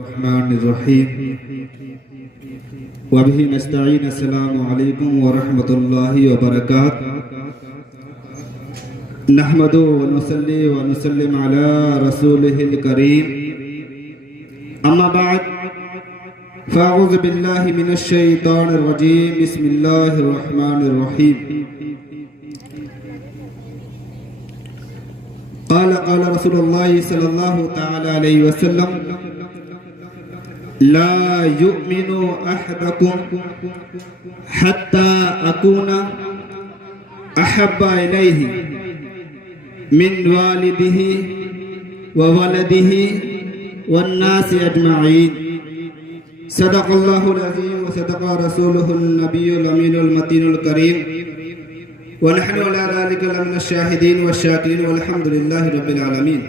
रहमानिर्रहीम व बिही नस्तईन। अस्सलामु अलैकुम व रहमतुल्लाहि व बरकातुहू। नहमदु व नुसल्ली व नुसल्लिम अला रसूलिहिल करीम। अम्मा बाद फ़अऊज़ु बिल्लाहि मिनश शैतानिर रजीम। बिस्मिल्लाहिर रहमानिर रहीम। क़ाल रसूलुल्लाहि सल्लल्लाहु तआला अलैहि वसल्लम ला युमिनु अहदकुम हत्ता अकूना अहब्बा इलैहि मिन वालिदिही व वलदिही वन्नासि अजमईन। सदक़ल्लाहुल अज़ीम व सदक़ रसूलुहुन नबियुल अमीनुल मतीनुल करीम व नहनु अला ज़ालिका लमिनश शाहिदीन व शाकिरीन वल्हम्दुलिल्लाहि रब्बिल आलमीन।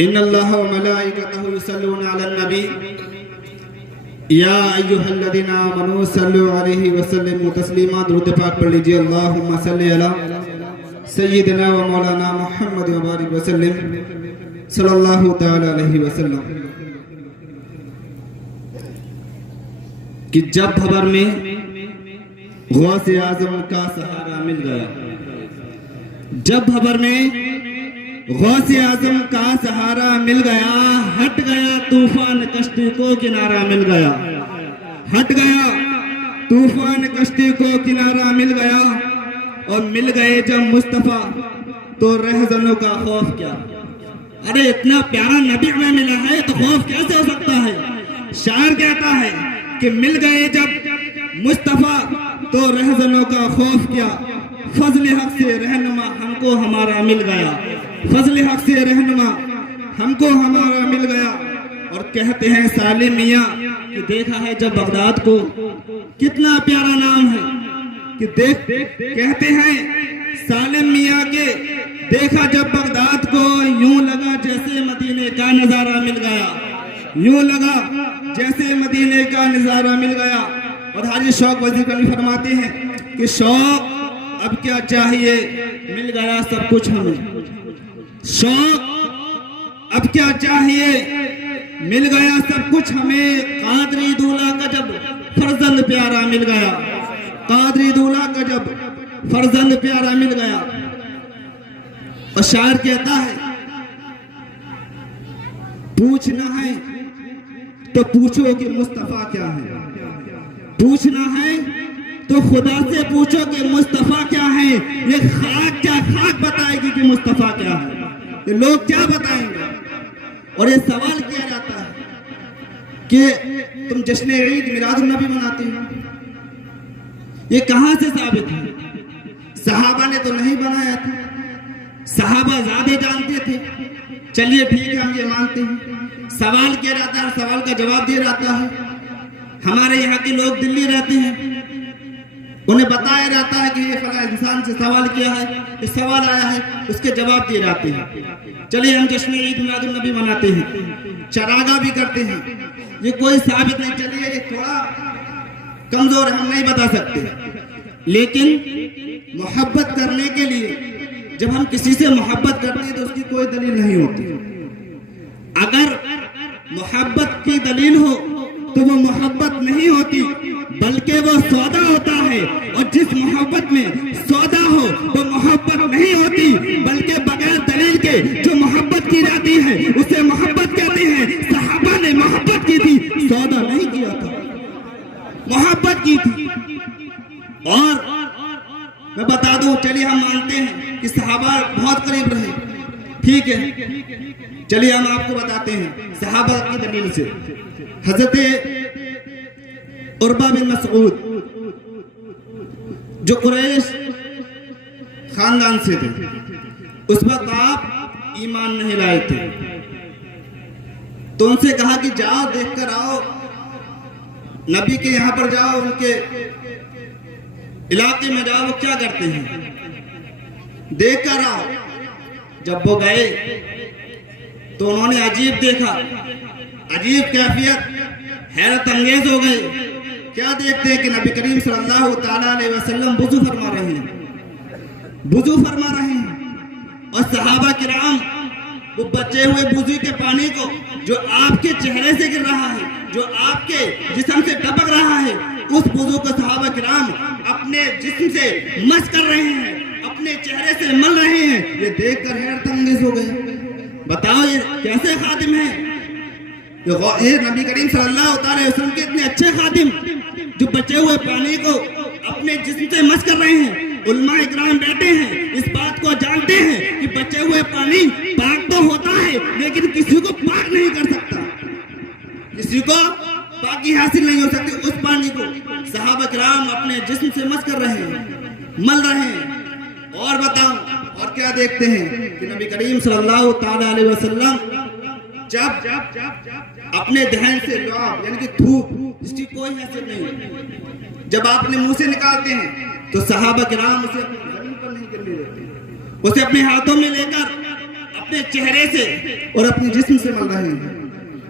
इन्नल्लाह व मलाइकतहु युसल्लूना अलन नबी या अय्युहल्लज़ीना आमनू सल्लु अलैहि व सल्लिमू तस्लीमा। दुरूद पाक पढ़ लीजिए। अल्लाहुम्मा सल्लि अला सय्यिदिना व मौलाना मुहम्मद व बारिक व सल्लिम सल्लल्लाहु तआला अलैहि वसल्लम। कि जब खबर में गौसे आजम का सहारा मिल गया, जब खबर में गौसे आजम का सहारा मिल गया, हट गया तूफान कश्ती को किनारा मिल गया, हट गया तूफान कश्ती को किनारा मिल गया। और मिल गए जब मुस्तफा तो रहजनों का खौफ क्या। अरे इतना प्यारा नबी हमें मिला है तो खौफ कैसे हो सकता है। शायर कहता है कि मिल गए जब मुस्तफा तो रहजनों का खौफ क्या। फजल हक से रहनुमा हमको हमारा मिल गया, फजल हक से रहनुमा हमको हमारा मिल गया। और कहते हैं सालिम मियाँ कि देखा है जब बगदाद को, कितना प्यारा नाम है कि देख। कहते हैं सालिम मियाँ के देखा जब बगदाद को, यूं लगा जैसे मदीने का नजारा मिल गया, यूं लगा जैसे मदीने का नजारा मिल गया। और हाजी शौक वजीर कली फरमाते हैं कि शौक अब क्या चाहिए, मिल गया सब कुछ हमें। शौक अब क्या चाहिए, मिल गया सब कुछ हमें। कादरी दूल्हा का जब फर्जंद प्यारा मिल गया, कादरी दूल्हा का जब फर्जंद प्यारा मिल गया। और शायर कहता है पूछना है तो पूछो कि मुस्तफा क्या है, पूछना है तो खुदा से पूछो कि मुस्तफा क्या है। ये खाक क्या खाक बताएगी कि मुस्तफा क्या है, ये लोग क्या बताएंगे। और ये सवाल किया जाता है कि तुम जश्न ईद मिलादुन नबी मनाते हो, ये कहां से साबित है। सहाबा ने तो नहीं बनाया था, सहाबा ज्यादा जानते थे। चलिए ठीक है, हम ये मानते हैं। सवाल किया जाता है, सवाल का जवाब दिया जाता है। हमारे यहाँ के लोग दिल्ली रहते हैं, उन्हें बताया जाता है कि ये फला इंसान से सवाल किया है, ये सवाल आया है, उसके जवाब दिए जाते हैं। चलिए हम जश्न ईद मिलादुन नबी मनाते हैं, चरागा भी करते हैं, ये कोई साबित नहीं। चलिए ये थोड़ा कमजोर हम नहीं बता सकते, लेकिन मोहब्बत करने के लिए जब हम किसी से मोहब्बत करते हैं तो उसकी कोई दलील नहीं होती। अगर मोहब्बत की दलील हो तो वो मोहब्बत नहीं होती, बल्कि वो सौदा होता है। और जिस मोहब्बत में सौदा हो वो मोहब्बत नहीं होती, बल्कि बगैर दलील के जो मोहब्बत की जाती है उसे मोहब्बत कहते हैं। सहाबा ने मोहब्बत की थी, सौदा नहीं किया था, मोहब्बत की थी। और मैं बता दूं, चलिए हम मानते हैं कि सहाबा बहुत करीब रहे, ठीक है। चलिए हम आपको बताते हैं सहाबा की दलील से। हजरत उर्वा बिन मसऊद जो कुरैश खानदान से थे, उस वक्त आप ईमान नहीं लाए थे, तो उनसे कहा कि जाओ देख कर आओ, नबी के यहां पर जाओ, उनके इलाके में जाओ, वो क्या करते हैं, देख कर आओ। जब वो गए तो उन्होंने अजीब देखा, अजीब कैफियत, हैरत अंगेज हो गए। क्या देखते हैं कि नबी करीम सल्लल्लाहु ताला अलैहि वसल्लम वुजू फरमा रहे हैं, वुजू फरमा रहे हैं। और सहाबा किराम वो बचे हुए वुजू के पानी को जो आपके चेहरे से गिर रहा है, जो आपके जिस्म से टपक रहा है, उस वुजू को सहाबा किराम अपने जिस्म से मस कर रहे हैं, अपने चेहरे से मल रहे हैं। ये देखकर हैरत अंगेज हो गए। बताओ ये कैसे खादिम है? ये नबी करीम सल्लल्लाहु अलैहि वसल्लम के इतने अच्छे खादिम जो बचे हुए पानी को अपने जिस्म से मस कर रहे हैं। उलमा इकराम बैठे हैं, इस बात को जानते हैं कि बचे हुए पानी पाक तो होता है लेकिन किसी को पाक नहीं कर सकता, किसी को पाकी हासिल नहीं हो सकती। उस पानी को सहाबा किराम अपने जिस्म से मस कर रहे हैं, मल रहे हैं। और बताओ और क्या देखते हैं कि नबी करीम सल्लल्लाहु ताला अलैहि वसल्लम जब अपने दहन से लुआब यानी कि थूक जिसकी कोई हैसियत नहीं, जब आप अपने मुंह से निकालते हैं तो सहाबा किराम उसे जमीन पर नहीं गिरने देते, उसे अपने हाथों में लेकर अपने चेहरे से और अपने जिस्म से मल रहे हैं।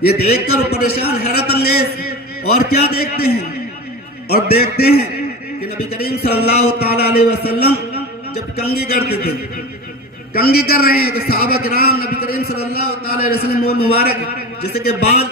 ये देखकर परेशान हैरत अंगेज। और क्या देखते हैं? और देखते हैं कि नबी करीम सल्लल्लाहु ताला अलैहि वसल्लम जब कंघी करते थे, कंघी कर रहे हैं तो सहाबा किराम नबी करीम सल्लल्लाहु ताला अलैहि वसल्लम वो मुबारक जैसे कि बाल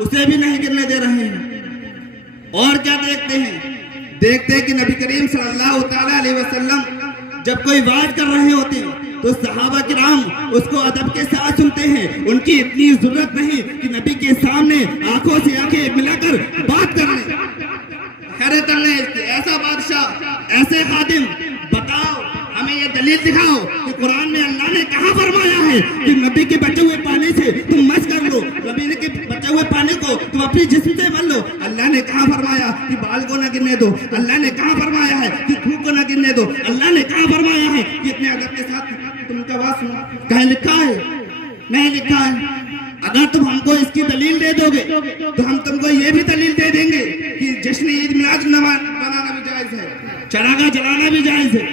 उसे भी नहीं गिरने दे रहे हैं। और क्या देखते हैं? देखते हैं कि नबी करीम सल्लल्लाहु ताला अलैहि वसल्लम जब कोई बात कर रहे होते हैं तो सहाबा किराम उसको अदब के साथ सुनते हैं। उनकी इतनी जरूरत नहीं कि नबी के सामने आंखों से आंखें मिलाकर बात कर ले। हैरत ऐसा बादशाह, ऐसे खादिम। बताओ हमें ये दलील दिखाओ कि कुरान में अल्लाह ने कहाँ फरमाया है कि नबी के बचे हुए पानी से तुम मस कर लो, नबी के बचे हुए पानी को तुम अपनी जिस्म से मल लो। अल्लाह ने कहाँ फरमाया कि बाल को न गिरने दो? अल्लाह ने कहाँ फरमाया है कि थूक को न गिरने दो? अल्लाह ने कहाँ फरमाया है कि इतने अदब के साथ तुम उनका बात सुनो? कहीं लिखा है? नहीं लिखा है। अगर तुम हमको इसकी दलील दे दोगे तो हम तुमको ये भी दलील दे देंगे कि जश्न ईद मिलाद मनाना भी जायज है, चरागा जलाना भी जायज है।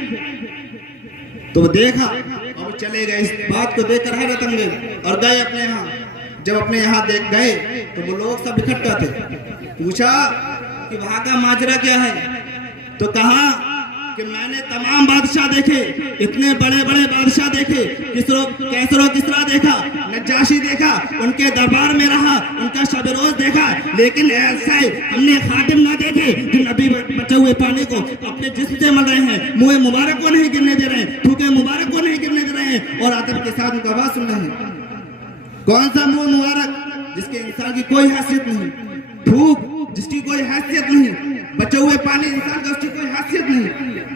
तो देखा और चले गए, इस बात को देखकर हैरत अंगेज और गए अपने यहाँ। जब अपने यहाँ देख गए तो वो लोग सब इकट्ठा थे। पूछा कि वहाँ का माजरा क्या है? तो कहा कि मैंने तमाम बादशाह देखे, इतने बड़े बड़े बादशाह देखे, कैसरो किसरा देखा, नजाशी देखा, उनके दरबार में रहा, उनका शब रोज देखा, लेकिन ऐसा हमने खादिम ना देखे जो नबी बचे हुए पानी को अपने जिस्म से मल रहे हैं, मुंह मुबारक को नहीं गिरने दे रहे हैं, थूके मुबारक को नहीं गिरने दे रहे हैं और अदब के साथ उनका आवाज सुन रहे हैं। कौन सा मुंह मुबारक जिसके इंसान की कोई हैसियत नहीं, थूक जिसकी कोई हैसियत नहीं, बचे हुए पानी इंसान का उसकी कोई हैसियत नहीं,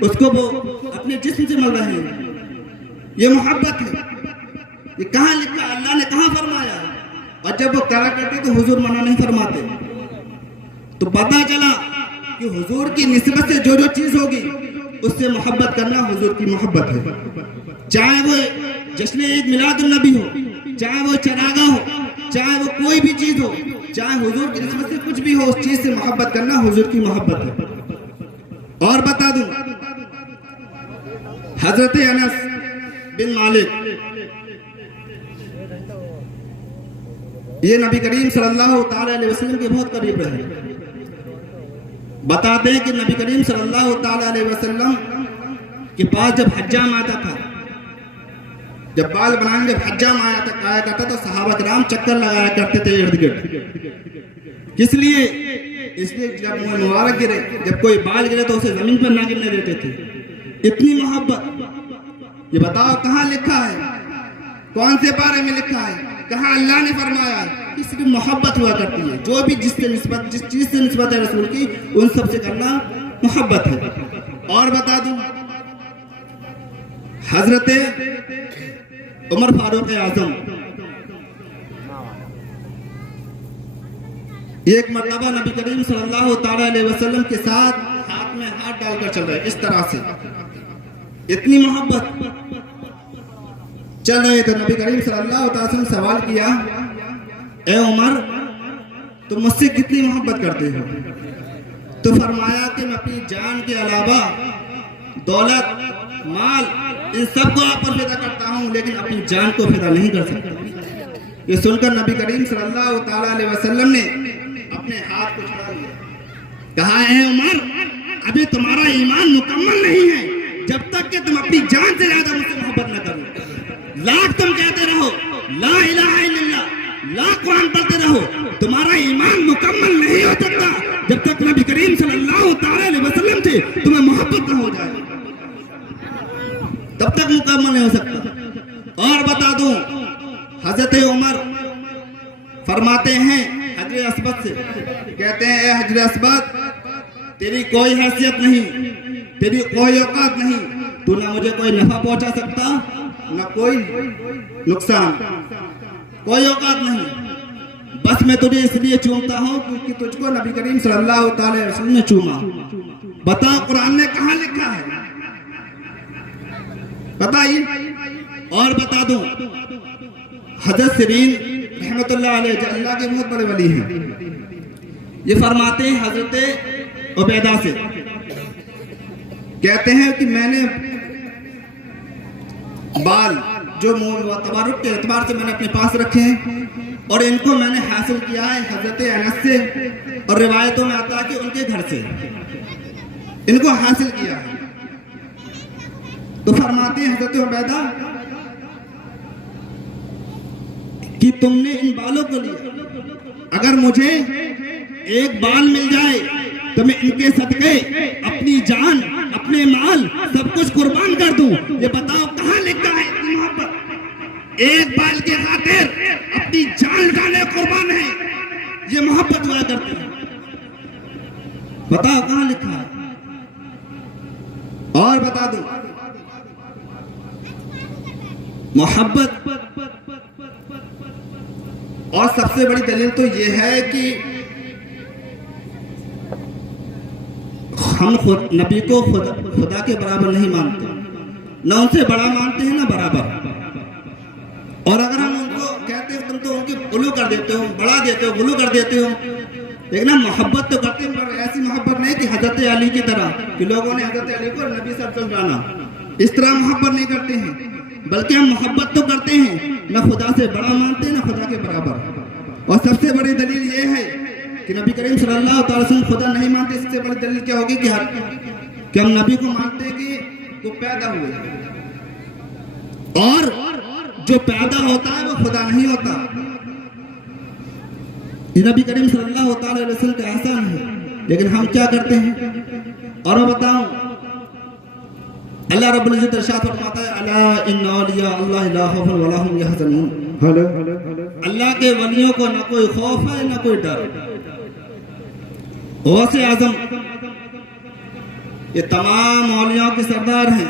उसको वो अपने जिस्म से मल रहे हैं। ये मोहब्बत है। ये कहाँ लिखा? अल्लाह ने कहाँ फरमाया? और जब वो करा करते तो हुजूर मना नहीं फरमाते। तो पता चला कि हुजूर की निस्बत से जो जो चीज होगी उससे मोहब्बत करना हुजूर की मोहब्बत है। चाहे वो जश्न ईद मिलादुन नबी हो, चाहे वो चरागा हो, चाहे वो कोई भी चीज हो, चाहे हुजूर की निस्बत से कुछ भी हो, उस चीज से मोहब्बत करना हुजूर की मोहब्बत है। और बता दूं, हजरत अनस बिन मालिक ये नबी करीम सल्लल्लाहु ताला अलैहि वसल्लम के बहुत करीब रहे। बताते हैं कि नबी करीम सल्लल्लाहु ताला अलैहि वसल्लम के पास जब हज्जाम आता था, जब बाल बनाने जब हज्जाम आया करता तो सहाबा किराम चक्कर लगाया करते थे इर्द गिर्द। किस लिए? इसलिए जब मुंह मुबारक गिरे, जब कोई बाल गिरे तो उसे जमीन पर ना गिरने देते थे। इतनी मोहब्बत। ये बताओ कहाँ लिखा है? कौन से बारे में लिखा है? कहाँ अल्लाह ने फरमाया है? इसकी मोहब्बत हुआ करती है। जो भी जिस चीज से निस्बत है रसूल की, उन सब से करना मोहब्बत है। और बता दूं, हजरत उमर फारूक आजम एक मर्तबा नबी करीम सल्लल्लाहु ताला अलैहि वसल्लम के साथ हाथ में हाथ डालकर चल रहे, इस तरह से इतनी मोहब्बत चल रहे थे। नबी करीम सल्लल्लाहु अलैहि वसल्लम सवाल किया, ए उमर तुम मुझसे कितनी मोहब्बत करते हो? तो फरमाया कि मैं अपनी जान के अलावा दौलत, माल, इन सबको आप पर फिदा करता हूँ, लेकिन अपनी जान को फिदा नहीं कर सकता। ये सुनकर नबी करीम सल्लल्लाहु ताला अलैहि वसल्लम ने अपने हाथ को छुड़ा लिया। कहा, है उमर, अभी तुम्हारा ईमान मुकम्मल नहीं है जब तक कि तुम अपनी जान से ज्यादा मुझसे मोहब्बत न करो। लाख तुम कहते रहो ला इलाहा इल्लल्लाह, ला कुरान पढ़ते रहो। तुम्हारा ईमान मुकम्मल नहीं हो सकता जब तक नबी करीम सल्लल्लाहु अलैहि वसल्लम से तुम्हें मोहब्बत न हो जाए, तब तक मुकम्मल नहीं हो सकता। और बता दूं, हजरत उमर फरमाते हैं हजरे अस्वद से, कहते हैं ए हजरे अस्वद, तेरी कोई हैसियत नहीं, तेरी कोई औकात नहीं, तू ना मुझे कोई नफा पहुंचा सकता ना कोई नुकसान, कोई औकात नहीं। बस मैं तुझे इसलिए चूमता हूं क्योंकि तुझको नबी करीम सल्लल्लाहु अलैहि वसल्लम ने चूमा। बताओ कुरान ने कहां लिखा है, बताइए। और बता दूं, हजरत सिरीन रहमतुल्लाह अलैह जो अल्लाह के बहुत बड़े वली हैं, ये फरमाते हैं हजरत उबैदा से, कहते हैं कि मैंने बाल जो तबारुक के एतबार से मैंने अपने पास रखे हैं और इनको मैंने हासिल किया है हजरत अनस से, और रिवायतों में आता है कि उनके घर से इनको हासिल किया है। तो फरमाते हैं हजरत उबैदा कि तुमने इन बालों को लिया, अगर मुझे एक बाल मिल जाए तो मैं इनके सदके अपनी जान, अपने माल, सब कुछ कुर्बान कर दूं। ये बताओ कहां लिखा है इतनी मोहब्बत? एक बाल के खातिर अपनी जान लुटाने कुर्बान है, ये मोहब्बत हुआ करती है। बताओ कहां लिखा है? और बता दो, मोहब्बत और सबसे बड़ी दलील तो ये है कि हम खुद नबी को खुदा के बराबर नहीं मानते, ना उनसे बड़ा मानते हैं ना बराबर। और अगर हम उनको कहते हैं तुम तो उनकी गुलू कर देते हो, बढ़ा देते हो, गुलू कर देते हो, लेकिन हम मोहब्बत तो करते हैं, पर ऐसी मोहब्बत नहीं कि हजरत अली की तरह कि लोगों ने हजरत अली को नबी सब चल जाना, इस तरह मोहब्बत नहीं करते हैं। बल्कि हम मोहब्बत तो करते हैं, ना खुदा से बड़ा मानते हैं ना खुदा के बराबर। और सबसे बड़ी दलील ये है कि नबी करीम सल्लल्लाहु अलैहि वसल्लम खुदा नहीं मानते। इससे बड़ी दलील क्या होगी कि हम नबी को मानते हैं कि वो पैदा हुए, और जो पैदा होता है वो खुदा नहीं होता। ये नबी करीम सल्लल्लाहु अलैहि वसल्लम का एहसान है, लेकिन हम क्या करते हैं? और मैं बताऊं, अल्लाह रब्बुल इज्जत इरशाद फरमाता है, अला इन्ना औलिया अल्लाह ला खौफुन वला हुम यहज़नून। अल्लाह के वलियों को ना कोई खौफ है ना कोई डर। गौसे आजम ये तमाम औलियाओं के सरदार हैं।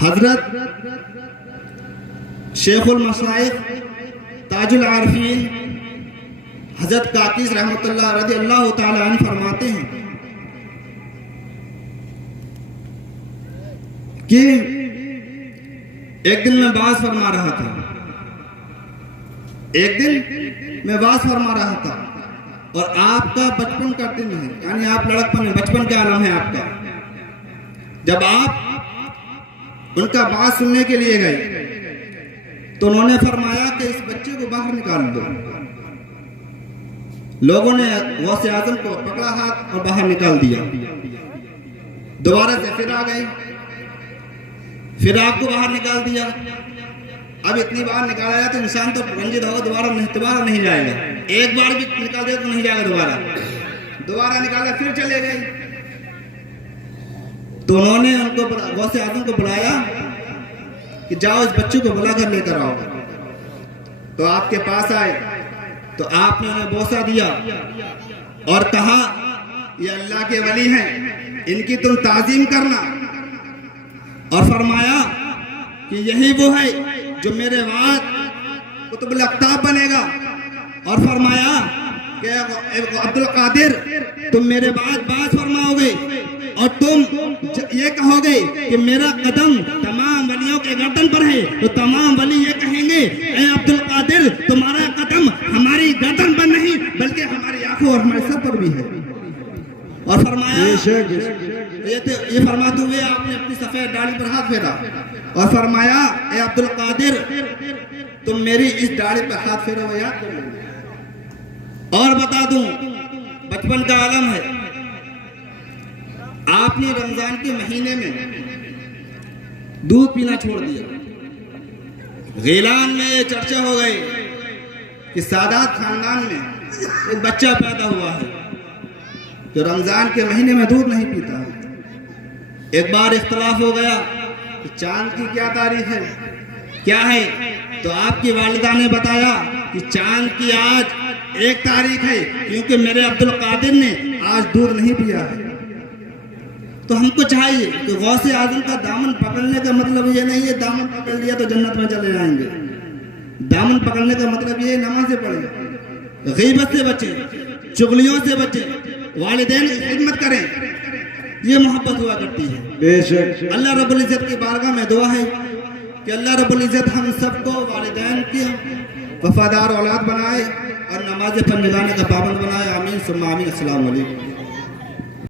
हजरत शेखुल मशाइख ताजुल आरफीन हजरत काकीस रहमतुल्लाह रज़ियल्लाहु ताला अन्हु फरमाते हैं कि एक दिन मैं बात फरमा रहा था, एक दिन मैं बात फरमा रहा था, और आपका बचपन का दिन है, यानी आप लड़कपन है, बचपन का आलम है आपका। जब आप उनका बात सुनने के लिए गए तो उन्होंने फरमाया कि इस बच्चे को बाहर निकाल दो। लोगों ने गौसे आजम को पकड़ा हाथ और बाहर निकाल दिया। दोबारा से फिर आ गए, फिर आपको बाहर निकाल दिया। अब इतनी बार निकाला जाए तो इंसान तो रंजित होगा, दोबारा नहीं जाएगा। एक बार भी निकाल दिया तो नहीं जाएगा, दोबारा निकाला, फिर चले गए। तो उन्होंने उनको गौसे आजम को बुलाया कि जाओ इस बच्चे को बुला कर लेकर आओ। तो आपके पास आए तो आपने उन्हें बोसा दिया और कहा, ये अल्लाह के वली हैं, इनकी तुम ताजीम करना। और फरमाया कि यही वो है जो मेरे बाद कुतुबुल अख्ताब बनेगा। और फरमाया कि अब्दुल कादिर, तुम मेरे बाद बात फरमाओगे और तुम ये कहोगे कि मेरा कदम तमाम वलियों के गर्दन पर है, तो तमाम वली ये कहेंगे, ए अब्दुल कादिर, तुम्हारा कदम हमारी गर्दन पर नहीं बल्कि हमारी आंखों और हमारे सर पर भी है। और फरमाया, ये फरमाते हुए आपने अपनी सफेद दाढ़ी पर हाथ फेरा और फरमाया, ए अब्दुल कादिर, तुम मेरी इस दाढ़ी पर हाथ फेरो, याद करो। और बता दूं, बचपन का आलम है, आपने रमजान के महीने में दूध पीना छोड़ दिया, गीलान में ये चर्चा हो गई कि सादात खानदान में एक बच्चा पैदा हुआ है जो रमजान के महीने में दूध नहीं पीता है। एक बार इख्तलाफ हो गया कि चांद की क्या तारीख है, क्या है, तो आपकी वालिदा ने बताया कि चांद की आज 1 तारीख है, क्योंकि मेरे अब्दुल कादिर ने आज दूध नहीं पिया है। तो हमको चाहिए कि गौसे आजम का दामन पकड़ने का मतलब ये नहीं है दामन पकड़ लिया तो जन्नत में चले जाएंगे। दामन पकड़ने का मतलब ये नमाज़ें पढ़ें, गीबत से बचें, चुगलियों से बचें, वालिदैन की खिदमत करें, ये मोहब्बत हुआ करती है। बेशक अल्लाह रब्बुल इज़्ज़त की बारगाह में दुआ है कि अल्लाह रब्बुल इज़्ज़त हम सबको वालिदैन की वफादार औलाद बनाए और नमाज़ पंजगाने का पाबंद बनाए। आमीन सुम्मा आमीन। अस्सलाम वालेकुम।